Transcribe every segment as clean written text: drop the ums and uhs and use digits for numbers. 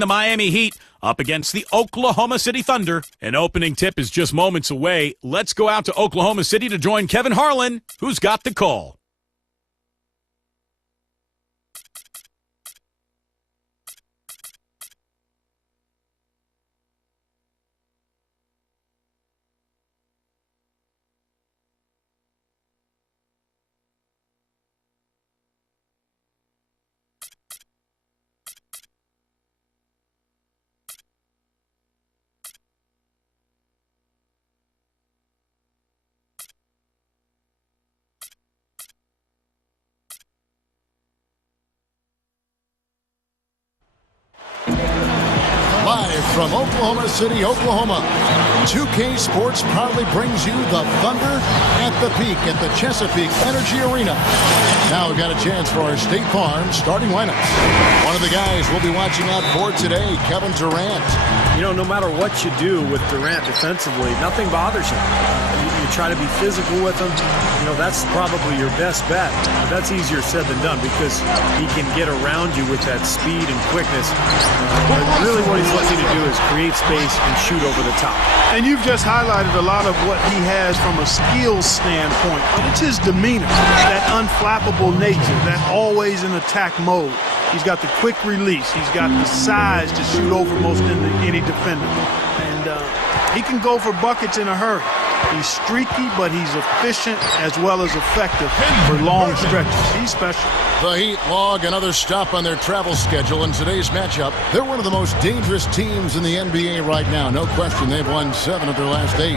The Miami Heat up against the Oklahoma City Thunder. An opening tip is just moments away. Let's go out to Oklahoma City to join Kevin Harlan, who's got the call. Live from Oklahoma City, Oklahoma, 2K Sports proudly brings you the Thunder at the Peak at the Chesapeake Energy Arena. Now we've got a chance for our State Farm starting lineups. One of the guys we'll be watching out for today, Kevin Durant. You know, no matter what you do with Durant defensively, nothing bothers him. You try to be physical with him. You know, that's probably your best bet. But that's easier said than done because he can get around you with that speed and quickness. But really what he's looking to do is create space and shoot over the top. And you've just highlighted a lot of what he has from a skills standpoint, but it's his demeanor, that unflappable nature, that always in attack mode. He's got the quick release. He's got the size to shoot over most any defender. And he can go for buckets in a hurry. He's streaky, but he's efficient as well as effective for long stretches. He's special. The Heat log another stop on their travel schedule in today's matchup. They're one of the most dangerous teams in the NBA right now. No question, they've won 7 of their last 8.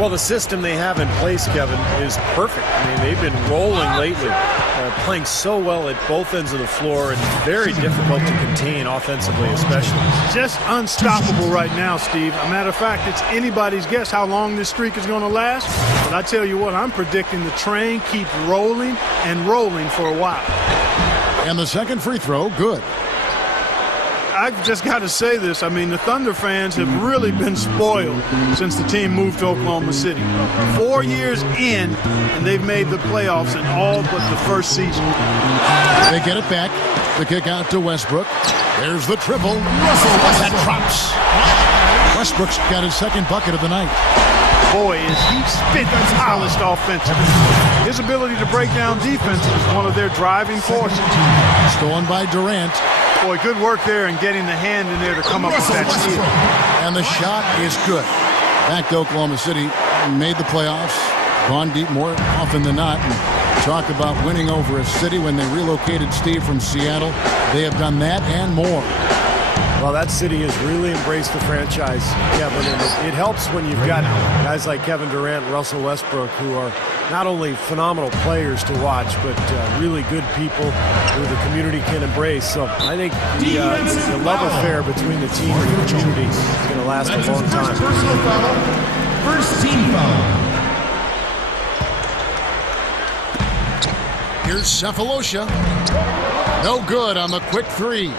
Well, the system they have in place, Kevin, is perfect. I mean, they've been rolling lately, playing so well at both ends of the floor and very difficult to contain offensively especially. Just unstoppable right now, Steve. A matter of fact, it's anybody's guess how long this streak is going to last. But I tell you what, I'm predicting the train keeps rolling and rolling for a while. And the second free throw, good. I've just got to say this. I mean, the Thunder fans have really been spoiled since the team moved to Oklahoma City. 4 years in, and they've made the playoffs in all but the first season. They get it back. The kick out to Westbrook. There's the triple. That drops. Westbrook's got his second bucket of the night. Boy, is he spit polished offensively. His ability to break down defense is one of their driving forces. Stolen by Durant. Boy, good work there in getting the hand in there to come up with that steal. And the shot is good. Back to Oklahoma City. Made the playoffs. Gone deep more often than not. And talk about winning over a city when they relocated Steve from Seattle. They have done that and more. Well, that city has really embraced the franchise, Kevin, and it helps when you've got guys like Kevin Durant and Russell Westbrook who are not only phenomenal players to watch, but really good people who the community can embrace. So I think the love affair between the team and the community is going to last a long time. Personal foul. First team foul. Here's Cephalosha. No good on the quick three.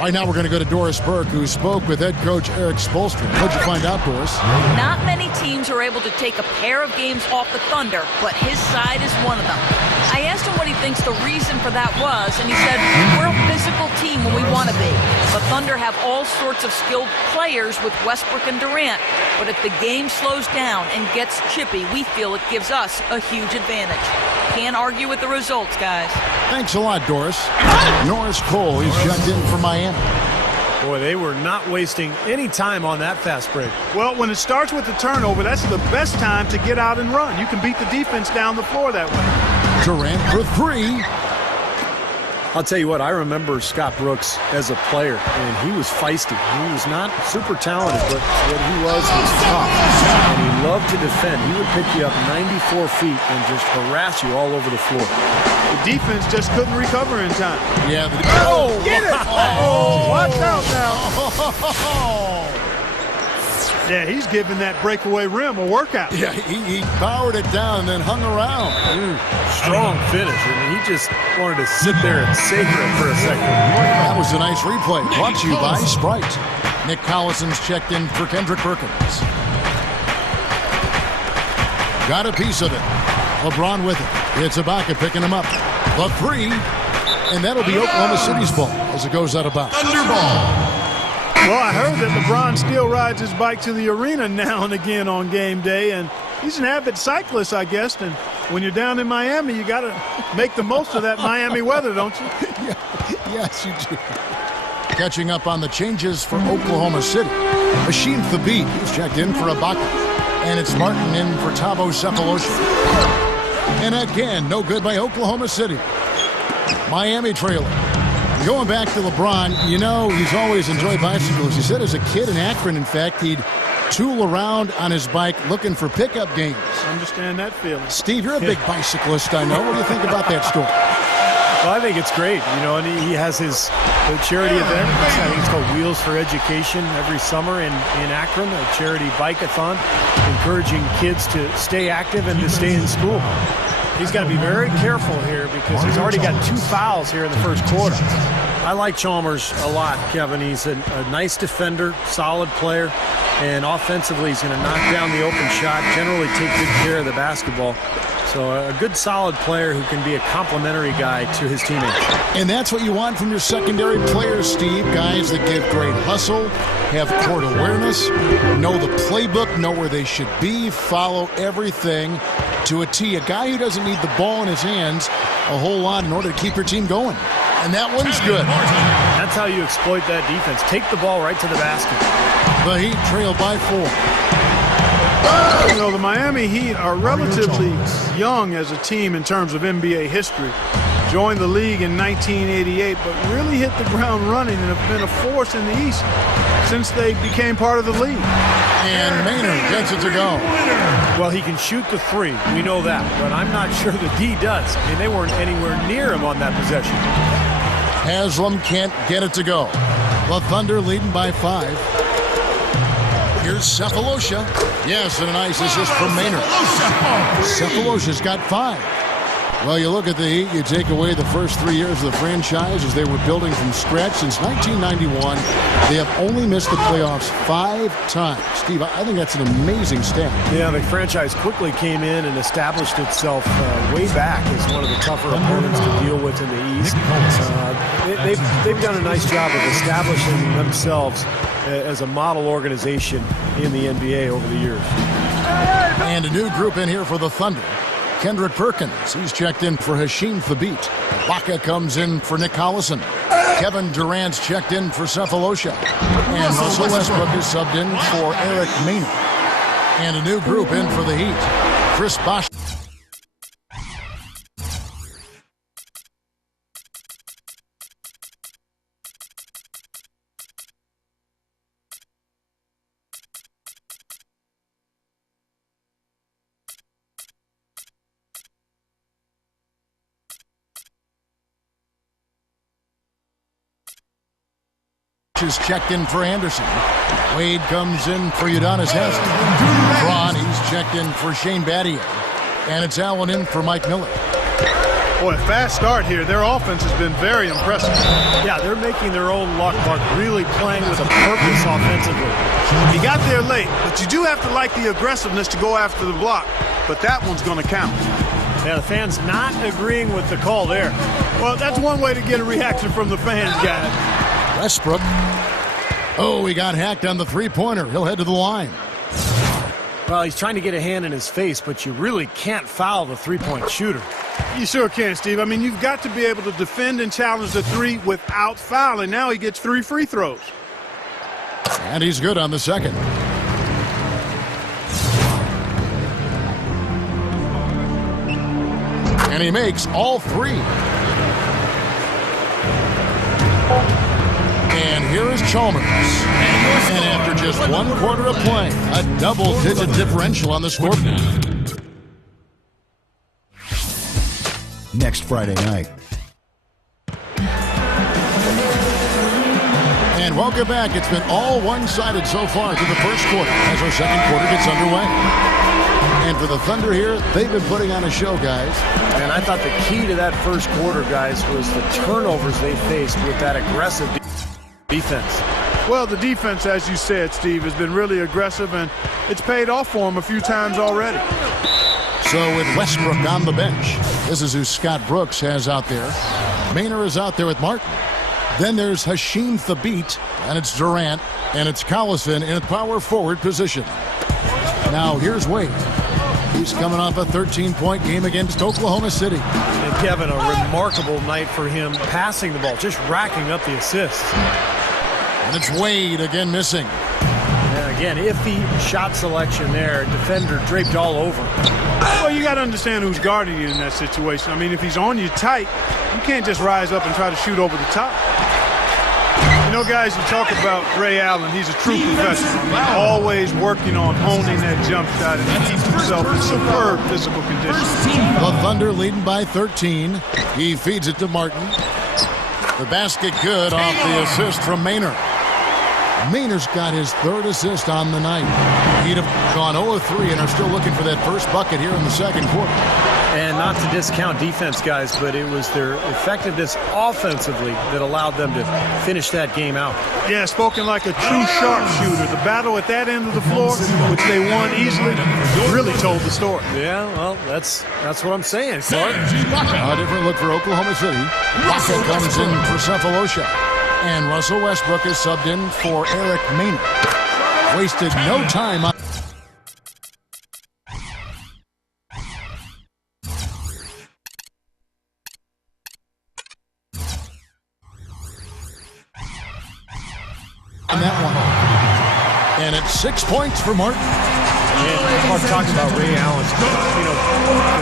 Right now we're going to go to Doris Burke, who spoke with head coach Eric Spoelstra. What'd you find out, Doris? Not many teams are able to take a pair of games off the Thunder, but his side is one of them. I asked him what he thinks the reason for that was, and he said, we're a physical team when we want to be. The Thunder have all sorts of skilled players with Westbrook and Durant, but if the game slows down and gets chippy, we feel it gives us a huge advantage. Can't argue with the results, guys. Thanks a lot, Doris. Norris Cole, he's checked in for Miami. Boy, they were not wasting any time on that fast break. Well, when it starts with the turnover, that's the best time to get out and run. You can beat the defense down the floor that way. Durant for three. I'll tell you what, I remember Scott Brooks as a player, and he was feisty. He was not super talented, but what he was tough. And he loved to defend. He would pick you up 94 feet and just harass you all over the floor. The defense just couldn't recover in time. Yeah. Get it! Oh, watch out now. Yeah, he's giving that breakaway rim a workout. Yeah, he powered it down and then hung around. Strong finish. I mean, he just wanted to sit there and savor it for a second. That was a nice replay. Brought to you by Sprite. Nick Collison's checked in for Kendrick Perkins. Got a piece of it. LeBron with it. It's Ibaka picking him up. The three. And that'll be Oklahoma City's ball as it goes out of bounds. Thunder ball. Well, I heard that LeBron still rides his bike to the arena now and again on game day, and he's an avid cyclist, I guess. And when you're down in Miami, you got to make the most of that Miami weather, don't you? Yes, you do. Catching up on the changes for Oklahoma City. Hasheem Thabeet, he's checked in for Ibaka. And it's Martin in for Thabo Sefolosha. And again, no good by Oklahoma City. Miami trailer. Going back to LeBron, you know, he's always enjoyed bicycles. He said as a kid in Akron, in fact, he'd tool around on his bike looking for pickup games. Understand that feeling. Steve, you're a big bicyclist, I know. What do you think about that story? Well, I think it's great, you know, and he has his charity event. I think it's called Wheels for Education every summer in Akron, a charity bike-a-thon, encouraging kids to stay active and to stay in school. He's got to be very careful here because he's already got 2 fouls here in the first quarter. I like Chalmers a lot, Kevin. He's a nice defender, solid player, and offensively he's going to knock down the open shot, generally take good care of the basketball. So a good, solid player who can be a complimentary guy to his teammates. And that's what you want from your secondary players, Steve. Guys that give great hustle, have court awareness, know the playbook, know where they should be, follow everything to a T. A guy who doesn't need the ball in his hands a whole lot in order to keep your team going. And that one's good. That's how you exploit that defense. Take the ball right to the basket. The Heat trail by 4. You know, the Miami Heat are relatively young as a team in terms of NBA history. Joined the league in 1988, but really hit the ground running and have been a force in the East since they became part of the league. And Maynard gets it to go. Well, he can shoot the 3. We know that. But I'm not sure the D does. I mean, they weren't anywhere near him on that possession. Haslam can't get it to go. The Thunder leading by 5. Here's Sefolosha. Yes, and a nice assist from Maynard. Cephalosha's got 5. Well, you look at the Heat, you take away the first 3 years of the franchise as they were building from scratch since 1991. They have only missed the playoffs 5 times. Steve, I think that's an amazing stat. Yeah, the franchise quickly came in and established itself way back as one of the tougher opponents to deal with in the East. They've done a nice job of establishing themselves as a model organization in the NBA over the years. And a new group in here for the Thunder. Kendrick Perkins, he's checked in for Hasheem Thabeet. Ibaka comes in for Nick Collison. Kevin Durant's checked in for Sefolosha. And Russell Westbrook is subbed in for Eric Maynard. And a new group in for the Heat. Chris Bosh. Is checked in for Anderson. Wade comes in for Udonis Haslem. Braun, he's checked in for Shane Battier. And it's Allen in for Mike Miller. Boy, fast start here. Their offense has been very impressive. Yeah, they're making their own luck, Mark, really playing with a purpose offensively. He got there late, but you do have to like the aggressiveness to go after the block. But that one's going to count. Yeah, the fans not agreeing with the call there. Well, that's one way to get a reaction from the fans, guys. Westbrook. Oh, he got hacked on the three-pointer. He'll head to the line. Well, he's trying to get a hand in his face, but you really can't foul the three-point shooter. You sure can, Steve. I mean, you've got to be able to defend and challenge the 3 without fouling. Now he gets 3 free throws. And he's good on the second. And he makes all 3. And here is Chalmers. And after just 1 quarter of play, a double-digit differential on the scoreboard. Next Friday night. And welcome back. It's been all one-sided so far through the first quarter as our second quarter gets underway. And for the Thunder here, they've been putting on a show, guys. And I thought the key to that first quarter, guys, was the turnovers they faced with that aggressive defense. Well, the defense, as you said, Steve, has been really aggressive, and it's paid off for them a few times already. So with Westbrook on the bench, this is who Scott Brooks has out there. Maynard is out there with Martin. Then there's Hasheem Thabeet And it's Durant, and it's Collison in a power forward position. Now here's Wade. He's coming off a 13-point game against Oklahoma City. And Kevin, a remarkable night for him passing the ball, just racking up the assists. And it's Wade again missing. And again, iffy shot selection there. Defender draped all over. Well, you got to understand who's guarding you in that situation. I mean, if he's on you tight, you can't just rise up and try to shoot over the top. You know, guys, you talk about Ray Allen. He's a true professional. I mean, always working on honing that jump shot, and he keeps himself in superb physical condition. The Thunder leading by 13. He feeds it to Martin. The basket good off the assist from Maynard. Maynard's got his third assist on the night. He'd have gone 0-3 and are still looking for that first bucket here in the second quarter. And not to discount defense, guys, but it was their effectiveness offensively that allowed them to finish that game out. Yeah, spoken like a true sharpshooter. The battle at that end of the floor, which they won easily, really told the story. Yeah, well, that's what I'm saying, Clark. A different look for Oklahoma City. Russell comes in for Cephalosha. And Russell Westbrook is subbed in for Eric Maynard. Wasted no time on that one. And it's 6 points for Martin. And Mark talked about Ray Allen. You know,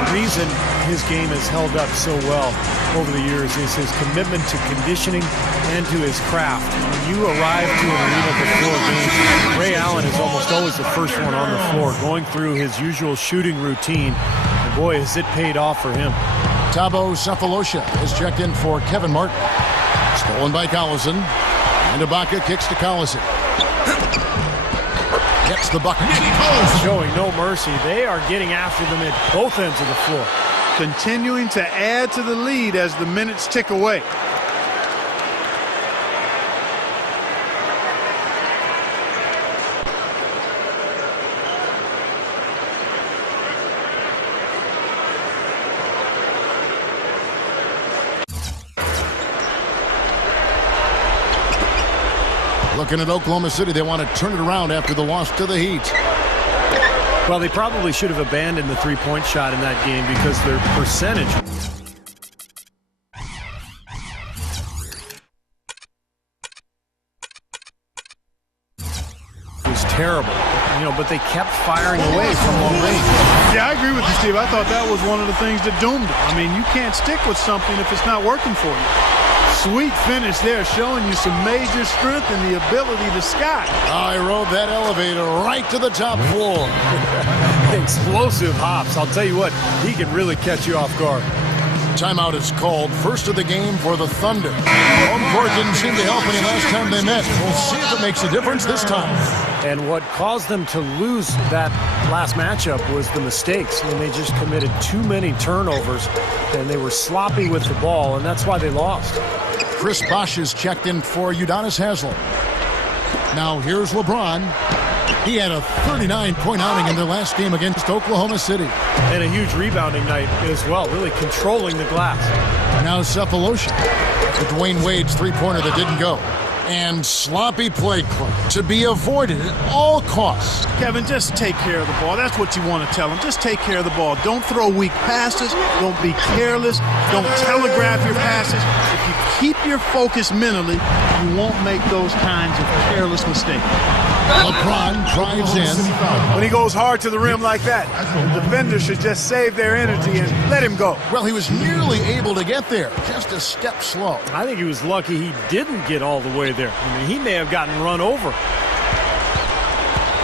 the reason his game has held up so well over the years is his commitment to conditioning and to his craft. When you arrive to an arena before games, Ray Allen is almost always the first one on the floor, going through his usual shooting routine. And boy, has it paid off for him. Thabo Cephalosha is checked in for Kevin Martin. Stolen by Collison. And Ibaka kicks to Collison. Gets the bucket. Showing no mercy. They are getting after them at both ends of the floor. Continuing to add to the lead as the minutes tick away. Looking at Oklahoma City, they want to turn it around after the loss to the Heat. Well, they probably should have abandoned the three-point shot in that game because their percentage was terrible. You know, but they kept firing away from long range. Yeah, I agree with you, Steve. I thought that was one of the things that doomed them. I mean, you can't stick with something if it's not working for you. Sweet finish there, showing you some major strength and the ability to sky. I rode that elevator right to the top floor. Explosive hops. I'll tell you what, he can really catch you off guard. Timeout is called. First of the game for the Thunder. Home court didn't seem to help any last time they met. We'll see if it makes a difference this time. And what caused them to lose that last matchup was the mistakes. When they just committed too many turnovers and they were sloppy with the ball, and that's why they lost. Chris Bosh is checked in for Udonis Haslem. Now here's LeBron. He had a 39-point outing in their last game against Oklahoma City. And a huge rebounding night as well, really controlling the glass. Now Cephalosha with Dwayne Wade's three-pointer that didn't go. And sloppy play clock to be avoided at all costs. Kevin, just take care of the ball. That's what you want to tell them. Just take care of the ball. Don't throw weak passes. Don't be careless. Don't telegraph your passes. If you keep your focus mentally, you won't make those kinds of careless mistakes. LeBron drives in. When he goes hard to the rim like that, the defenders should just save their energy and let him go. Well, he was nearly able to get there. Just a step slow. I think he was lucky he didn't get all the way there. I mean, he may have gotten run over.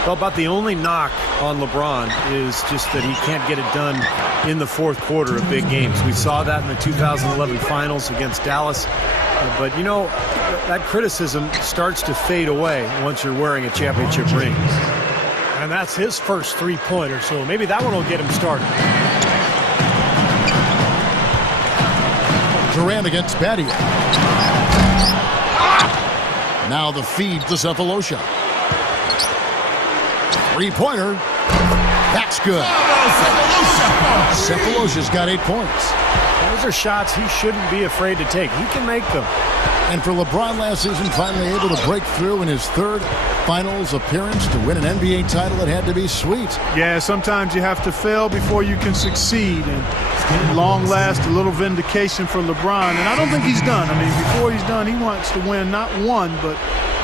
Well, about the only knock on LeBron is just that he can't get it done in the fourth quarter of big games. We saw that in the 2011 finals against Dallas. But, you know, that criticism starts to fade away once you're wearing a championship ring. And that's his first three-pointer, so maybe that one will get him started. Durant against Badia. Now the feed to Cephalosha. Three-pointer. That's good. Cephalosha's got 8 points. Those are shots he shouldn't be afraid to take. He can make them. And for LeBron last season, finally able to break through in his third finals appearance to win an NBA title, it had to be sweet. Yeah, sometimes you have to fail before you can succeed. And at long last, a little vindication for LeBron. And I don't think he's done. I mean, before he's done, he wants to win not one,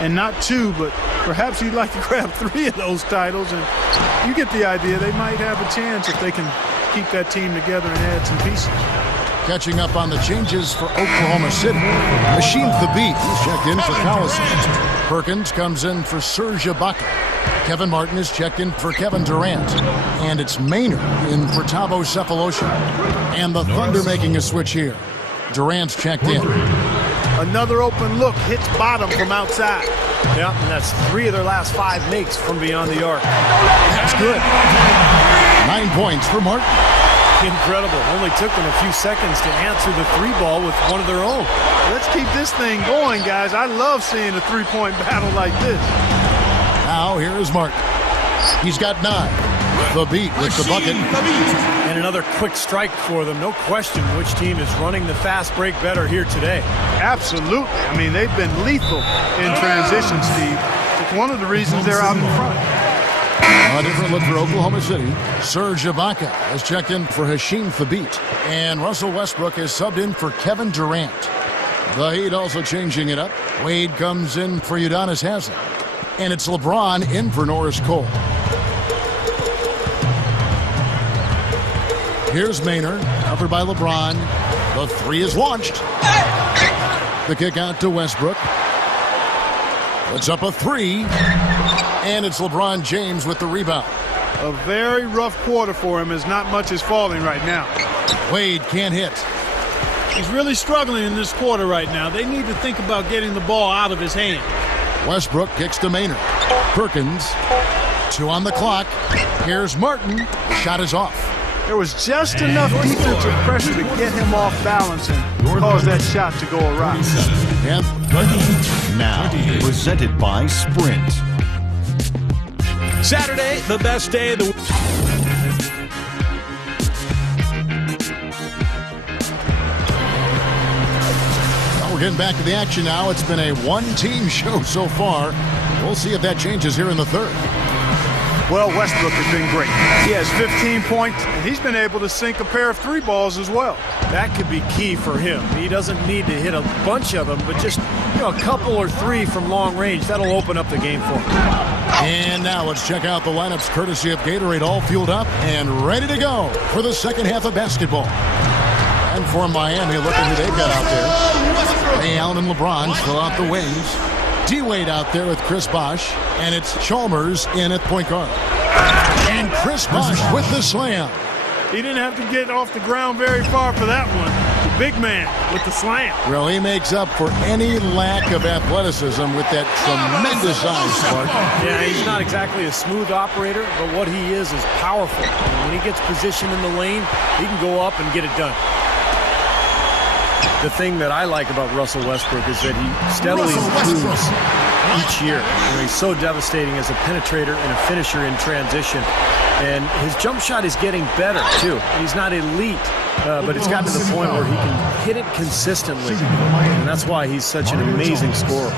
and not two, but perhaps he'd like to grab 3 of those titles. And you get the idea. They might have a chance if they can keep that team together and add some pieces. Catching up on the changes for Oklahoma City. Hasheem Thabeet is checked in for Collison. Perkins comes in for Serge Ibaka. Kevin Martin is checked in for Kevin Durant. And it's Maynard in for Thabo Sefolosha. And the Thunder making a switch here. Durant's checked in. Another open look, hits bottom from outside. Yeah, and that's 3 of their last 5 makes from beyond the arc. That's good. 9 points for Martin. Incredible. Only took them a few seconds to answer the 3-ball with one of their own. Let's keep this thing going, guys. I love seeing a 3-point battle like this. Now here is Martin. He's got 9. Thabeet with the bucket. And another quick strike for them. No question which team is running the fast break better here today. Absolutely. I mean, they've been lethal in transition, Steve. It's one of the reasons they're out in front. A different look for Oklahoma City. Serge Ibaka has checked in for Hasheem Thabeet. And Russell Westbrook is subbed in for Kevin Durant. The Heat also changing it up. Wade comes in for Udonis Haslem. And it's LeBron in for Norris Cole. Here's Maynard, covered by LeBron. The 3 is launched. The kick out to Westbrook. Puts up a 3. And it's LeBron James with the rebound. A very rough quarter for him as not much is falling right now. Wade can't hit. He's really struggling in this quarter right now. They need to think about getting the ball out of his hand. Westbrook kicks to Maynard. Perkins, 2 on the clock. Here's Martin. The shot is off. There was just enough defensive pressure to get him off balance and cause that shot to go awry. Yep. Now, presented by Sprint. Saturday, the best day of the week. Well, we're getting back to the action now. It's been a one-team show so far. We'll see if that changes here in the third. Well, Westbrook has been great. He has 15 points, and he's been able to sink a pair of 3 balls as well. That could be key for him. He doesn't need to hit a bunch of them, but just a couple or 3 from long range. That'll open up the game for him. And now let's check out the lineups courtesy of Gatorade, all fueled up and ready to go for the second half of basketball. And for Miami, look at who they've got out there. Ray Allen and LeBron fill out the wings. D-Wade out there with Chris Bosh. And it's Chalmers in at point guard. And Chris Bosh with the slam. He didn't have to get off the ground very far for that one. The big man with the slam. Well, he makes up for any lack of athleticism with that tremendous size, Clark. Yeah, he's not exactly a smooth operator, but what he is powerful. And when he gets positioned in the lane, he can go up and get it done. The thing that I like about Russell Westbrook is that he steadily improves each year. He's so devastating as a penetrator and a finisher in transition. And his jump shot is getting better, too. He's not elite, but it's gotten to the point where he can hit it consistently. And that's why he's such an amazing scorer.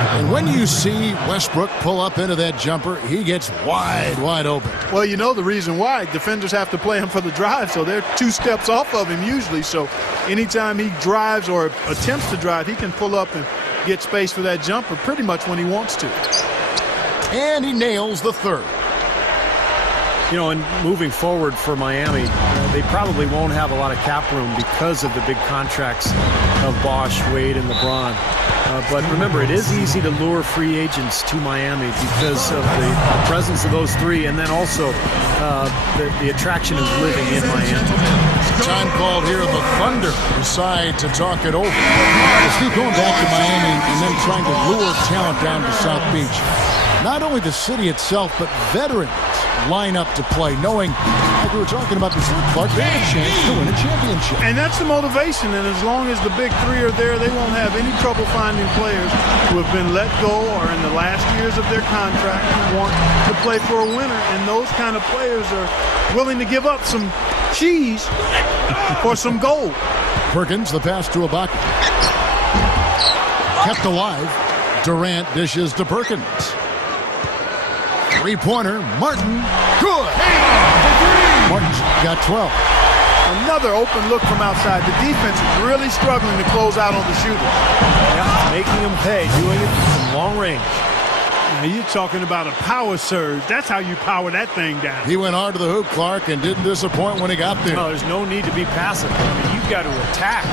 And when you see Westbrook pull up into that jumper, he gets wide open. Well, you know the reason why. Defenders have to play him for the drive, so they're 2 steps off of him usually. So anytime he drives or attempts to drive, he can pull up and get space for that jumper pretty much when he wants to. And he nails the third. And moving forward for Miami, they probably won't have a lot of cap room because of the big contracts of Bosh, Wade, and LeBron. But remember, it is easy to lure free agents to Miami because of the presence of those 3, and then also the attraction of living in Miami. Time called here. The Thunder decide to talk it over. Steve, going back to Miami and then trying to lure talent down to South Beach. Not only the city itself, but veterans line up to play, knowing, like we were talking about before, Clark, they have a chance to win a championship. And that's the motivation, and as long as the big 3 are there, they won't have any trouble finding players who have been let go or in the last years of their contract who want to play for a winner, and those kind of players are willing to give up some cheese for some gold. Perkins, the pass to Ibaka. Kept alive. Durant dishes to Perkins. Three-pointer, Martin. Good. Martin's got 12. Another open look from outside. The defense is really struggling to close out on the shooter. Yeah, making them pay, doing it from long range. Now you're talking about a power surge. That's how you power that thing down. He went hard to the hoop, Clark, and didn't disappoint when he got there. No, there's no need to be passive. I mean, you've got to attack.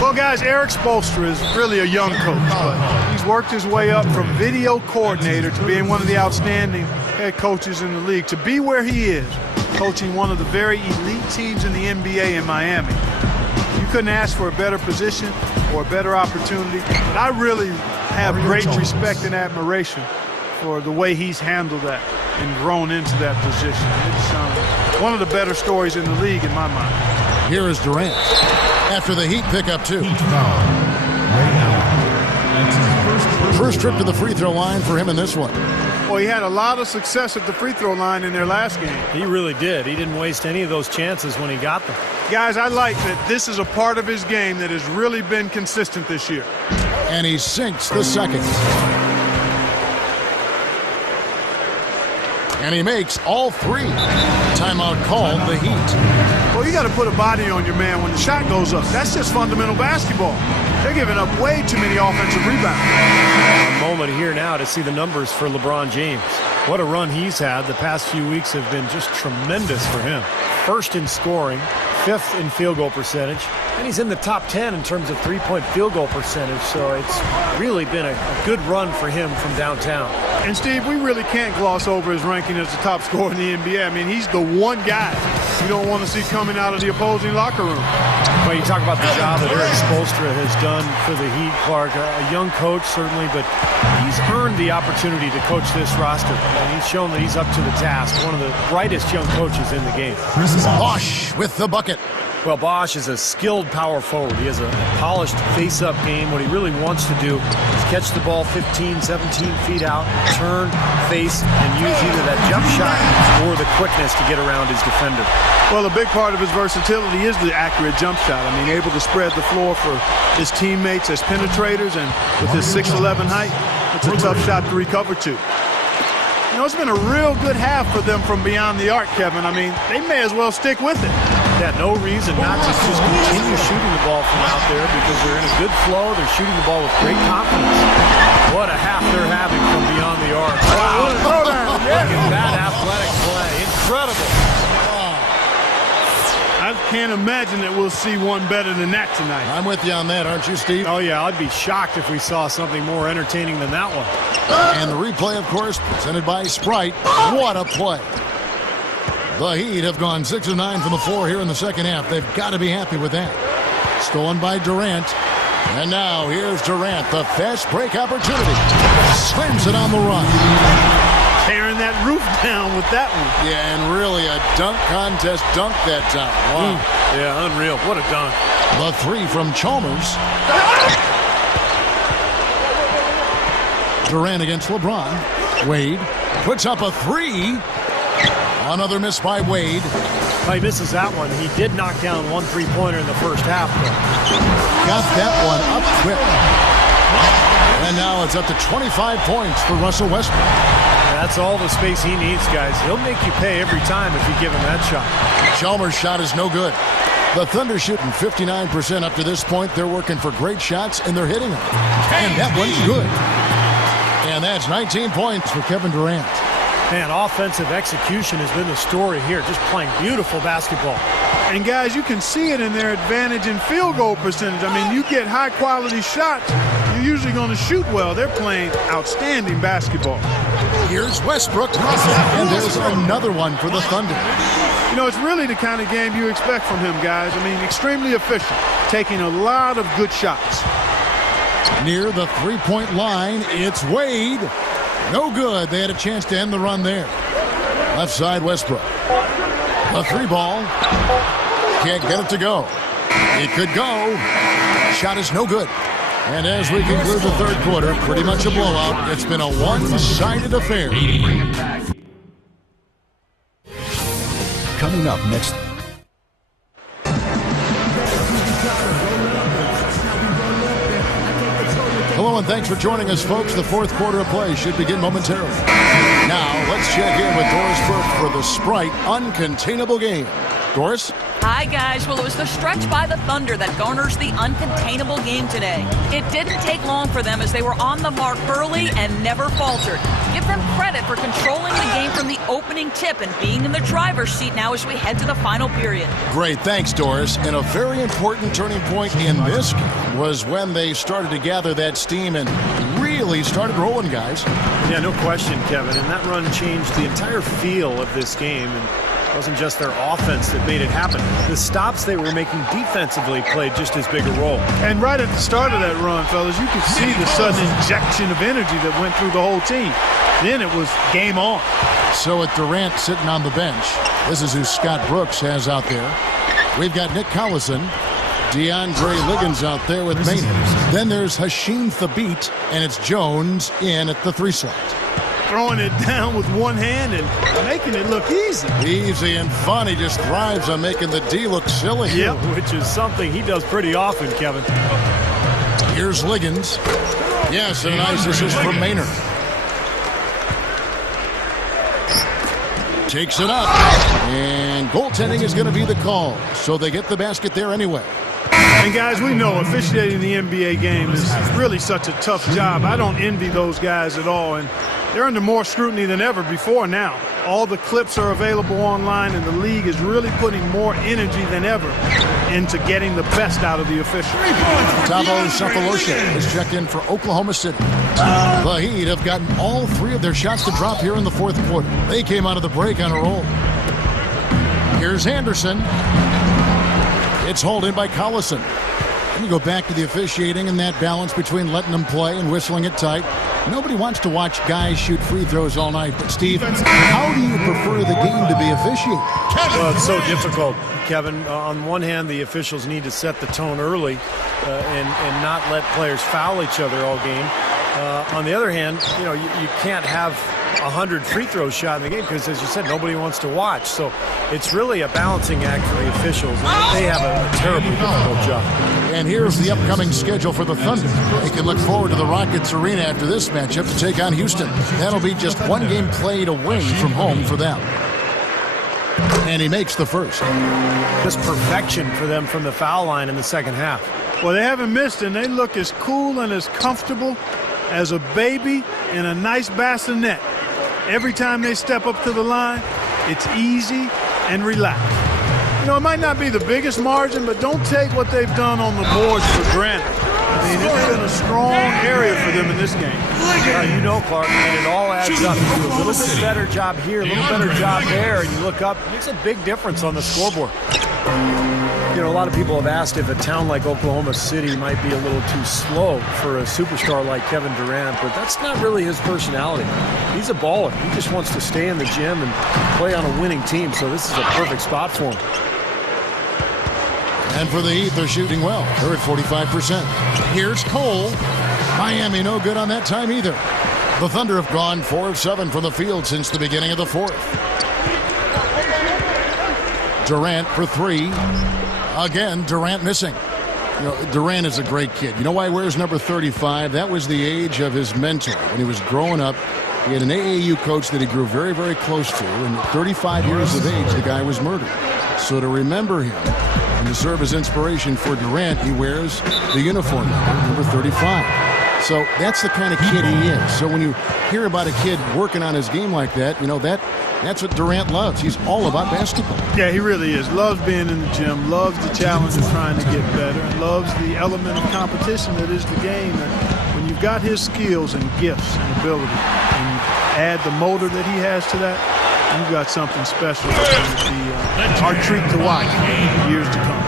Well, guys, Eric Spoelstra is really a young coach, but he's worked his way up from video coordinator to being one of the outstanding head coaches in the league. To be where he is, coaching one of the very elite teams in the NBA in Miami. You couldn't ask for a better position or a better opportunity. But I really have great respect and admiration for the way he's handled that and grown into that position. It's one of the better stories in the league in my mind. Here is Durant. After the Heat pick up 2. First trip to the free throw line for him in this one. Well, he had a lot of success at the free throw line in their last game. He really did. He didn't waste any of those chances when he got them. Guys, I like that this is a part of his game that has really been consistent this year. And he sinks the second. And he makes all 3. Timeout called, the Heat. Well, you got to put a body on your man when the shot goes up. That's just fundamental basketball. They're giving up way too many offensive rebounds. A moment here now to see the numbers for LeBron James. What a run he's had. The past few weeks have been just tremendous for him. First in scoring, 5th in field goal percentage, and he's in the top 10 in terms of three-point field goal percentage, so it's really been a good run for him from downtown. And, Steve, we really can't gloss over his ranking as the top scorer in the NBA. I mean, he's the one guy you don't want to see coming out of the opposing locker room. Well, you talk about the job that Eric Spoelstra has done for the Heat, Clark. A young coach, certainly, but he's earned the opportunity to coach this roster, and he's shown that he's up to the task. One of the brightest young coaches in the game. Bosh with the bucket. Well, Bosh is a skilled power forward. He has a polished face-up game. What he really wants to do is catch the ball 15, 17 feet out, turn, face, and use either that jump shot or the quickness to get around his defender. Well, a big part of his versatility is the accurate jump shot. I mean, able to spread the floor for his teammates as penetrators, and with his 6'11" height, it's a tough shot to recover to. You know, it's been a real good half for them from beyond the arc, Kevin. I mean, they may as well stick with it. Yeah, no reason not to just continue shooting the ball from out there because they're in a good flow. They're shooting the ball with great confidence. What a half they're having from beyond the arc. Wow. Look at that athletic play. Incredible. I can't imagine that we'll see one better than that tonight. I'm with you on that, aren't you, Steve? Oh, yeah, I'd be shocked if we saw something more entertaining than that one. And the replay, of course, presented by Sprite. What a play. The Heat have gone 6 of 9 from the floor here in the second half. They've got to be happy with that. Stolen by Durant. And now here's Durant, the fast break opportunity. Slams it on the run. Tearing that roof down with that one. Yeah, and really a dunk contest dunk that time. Wow. Yeah, unreal. What a dunk. The 3 from Chalmers. Durant against LeBron. Wade puts up a 3. Another miss by Wade. He misses that one. He did knock down one three-pointer in the first half. Got that one up quick. And now it's up to 25 points for Russell Westbrook. That's all the space he needs, guys. He'll make you pay every time if you give him that shot. Chalmers' shot is no good. The Thunder shooting 59% up to this point. They're working for great shots, and they're hitting them. And that one's good. And that's 19 points for Kevin Durant. Man, offensive execution has been the story here. Just playing beautiful basketball. And, guys, you can see it in their advantage in field goal percentage. I mean, you get high-quality shots, you're usually going to shoot well. They're playing outstanding basketball. Here's Westbrook. And there's another one for the Thunder. You know, it's really the kind of game you expect from him, guys. I mean, extremely efficient, taking a lot of good shots. Near the three-point line, it's Wade. No good. They had a chance to end the run there. Left side, Westbrook. The 3-ball. Can't get it to go. It could go. Shot is no good. And as we conclude the third quarter, pretty much a blowout. It's been a one-sided affair. Coming up next. Hello and thanks for joining us, folks. The fourth quarter of play should begin momentarily. Now, let's check in with Doris Burke for the Sprite Uncontainable Game. Doris? Hi, guys. Well, it was the stretch by the Thunder that garners the uncontainable game today. It didn't take long for them as they were on the mark early and never faltered. Give them credit for controlling the game from the opening tip and being in the driver's seat now as we head to the final period. Great. Thanks, Doris. And a very important turning point in this game was when they started to gather that steam and really started rolling, guys. Yeah, no question, Kevin. And that run changed the entire feel of this game. And it wasn't just their offense that made it happen. The stops they were making defensively played just as big a role. And right at the start of that run, fellas, you could see the sudden injection of energy that went through the whole team. Then it was game on. So with Durant sitting on the bench, this is who Scott Brooks has out there. We've got Nick Collison, DeAndre Liggins out there with Maynard. Then there's Hasheem Thabeet, and it's Jones in at the 3 slot. Throwing it down with one hand and making it look easy. Easy and fun. He just thrives on making the D look silly. Yep, which is something he does pretty often, Kevin. Here's Liggins. Yes, and a nice assist from Maynard. Takes it up. And goaltending is going to be the call. So they get the basket there anyway. And guys, we know officiating the NBA game is really such a tough job. I don't envy those guys at all. And they're under more scrutiny than ever before now. All the clips are available online, and the league is really putting more energy than ever into getting the best out of the officials. Tavo Cephalosha has checked in for Oklahoma City. The Heat have gotten all 3 of their shots to drop here in the fourth quarter. They came out of the break on a roll. Here's Anderson. It's hauled in by Collison. And you go back to the officiating and that balance between letting them play and whistling it tight. Nobody wants to watch guys shoot free throws all night. But, Steve, how do you prefer the game to be officiated? Well, it's so difficult, Kevin. On one hand, the officials need to set the tone early and not let players foul each other all game. On the other hand, you can't have 100 free throws shot in the game because, as you said, nobody wants to watch. So it's really a balancing act for the officials. And they have a terribly difficult job. And here's the upcoming schedule for the Thunder. They can look forward to the Rockets Arena after this matchup to take on Houston. That'll be just one game played away from home for them. And he makes the first. Just perfection for them from the foul line in the second half. Well, they haven't missed, and they look as cool and as comfortable as a baby in a nice bassinet. Every time they step up to the line, it's easy and relaxed. It might not be the biggest margin, but don't take what they've done on the boards for granted. I mean, it's been a strong area for them in this game. Clark, and it all adds up. You do a little bit better job here, a little better job there, and you look up, it makes a big difference on the scoreboard. A lot of people have asked if a town like Oklahoma City might be a little too slow for a superstar like Kevin Durant, but that's not really his personality. He's a baller. He just wants to stay in the gym and play on a winning team, so this is a perfect spot for him. And for the Heat, they're shooting well. They're at 45%. Here's Cole. Miami no good on that time either. The Thunder have gone 4 of 7 from the field since the beginning of the fourth. Durant for 3. Again, Durant missing. Durant is a great kid. You know why he wears number 35? That was the age of his mentor. When he was growing up, he had an AAU coach that he grew very, very close to. And at 35 years of age, the guy was murdered. So to remember him and to serve as inspiration for Durant, he wears the uniform number 35. So that's the kind of kid he is. So when you hear about a kid working on his game like that, that's what Durant loves. He's all about basketball. Yeah, he really is. Loves being in the gym, loves the challenge of trying to get better, and loves the element of competition that is the game. And when you've got his skills and gifts and ability, and you add the motor that he has to that, you've got something special that's going to be our treat to watch in years to come.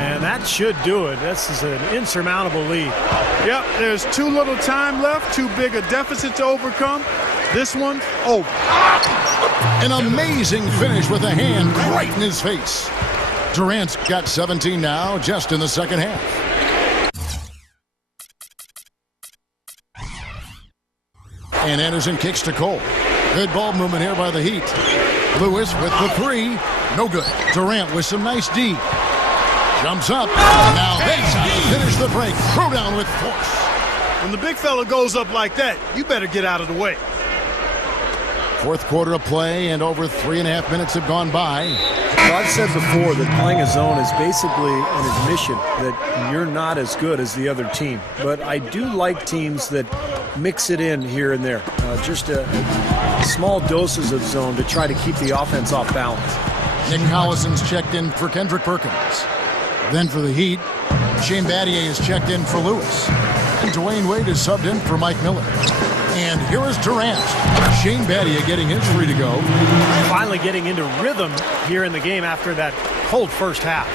And that should do it. This is an insurmountable lead. Yep, there's too little time left, too big a deficit to overcome. This one, over. An amazing finish with a hand right in his face. Durant's got 17 now, just in the second half. And Anderson kicks to Cole. Good ball movement here by the Heat. Lewis with the 3. No good. Durant with some nice D. Jumps up. Now that's how to finish the break. Throw down with force. When the big fella goes up like that, you better get out of the way. Fourth quarter of play, and over 3.5 minutes have gone by. Well, I've said before that playing a zone is basically an admission that you're not as good as the other team. But I do like teams that mix it in here and there. Just small doses of zone to try to keep the offense off balance. Nick Collison's checked in for Kendrick Perkins. Then for the Heat, Shane Battier is checked in for Lewis. And Dwayne Wade is subbed in for Mike Miller. And here is Durant. Shane Battier getting his free to go. Finally getting into rhythm here in the game after that cold first half.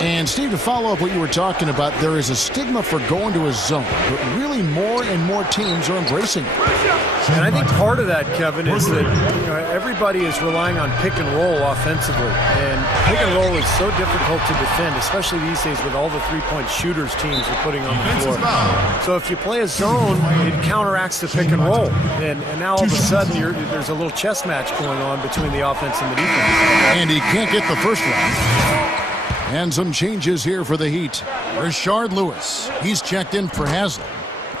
And Steve, to follow up what you were talking about, there is a stigma for going to a zone, but really more and more teams are embracing it. And I think part of that, Kevin, is that everybody is relying on pick and roll offensively. And pick and roll is so difficult to defend, especially these days with all the three-point shooters teams are putting on the floor. So if you play a zone, it counteracts the pick and roll. And now all of a sudden there's a little chess match going on between the offense and the defense. And he can't get the first one. And some changes here for the Heat. Rashard Lewis, he's checked in for Haslam.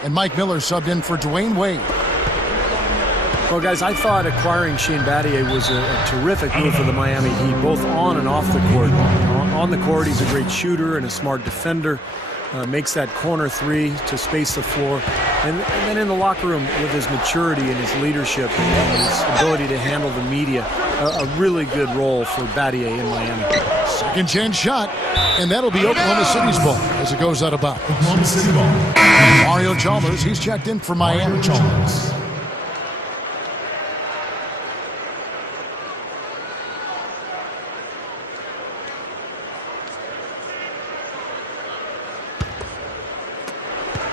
And Mike Miller subbed in for Dwayne Wade. Well, guys, I thought acquiring Shane Battier was a terrific move for the Miami Heat, both on and off the court. On the court, he's a great shooter and a smart defender. Makes that corner three to space the floor. And then in the locker room, with his maturity and his leadership and his ability to handle the media, a really good role for Battier in Miami. Second chance shot, and that'll be Oklahoma City's ball as it goes out of bounds. Oklahoma City ball. Mario Chalmers, he's checked in for Miami. Chalmers.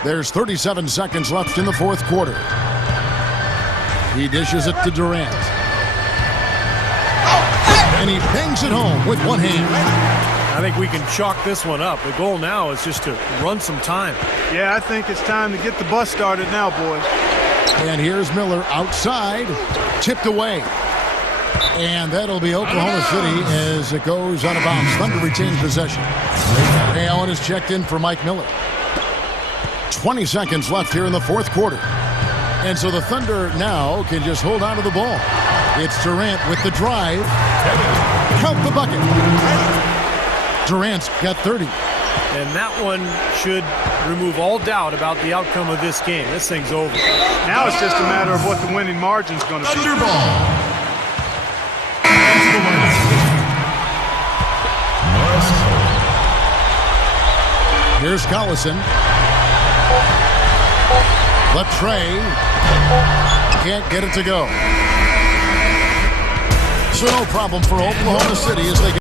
There's 37 seconds left in the fourth quarter. He dishes it to Durant. And he bangs it home with one hand. I think we can chalk this one up. The goal now is just to run some time. Yeah, I think it's time to get the bus started now, boys. And here's Miller outside, tipped away. And that'll be Oklahoma City as it goes out of bounds. Thunder retains possession. Ray Allen is checked in for Mike Miller. 20 seconds left here in the fourth quarter. And so the Thunder now can just hold on to the ball. It's Durant with the drive. Count the bucket. Durant's got 30. And that one should remove all doubt about the outcome of this game. This thing's over. Now it's just a matter of what the winning margin's going to be. Thunder ball. Here's Collison. Latrey can't get it to go. So no problem for Oklahoma City as they get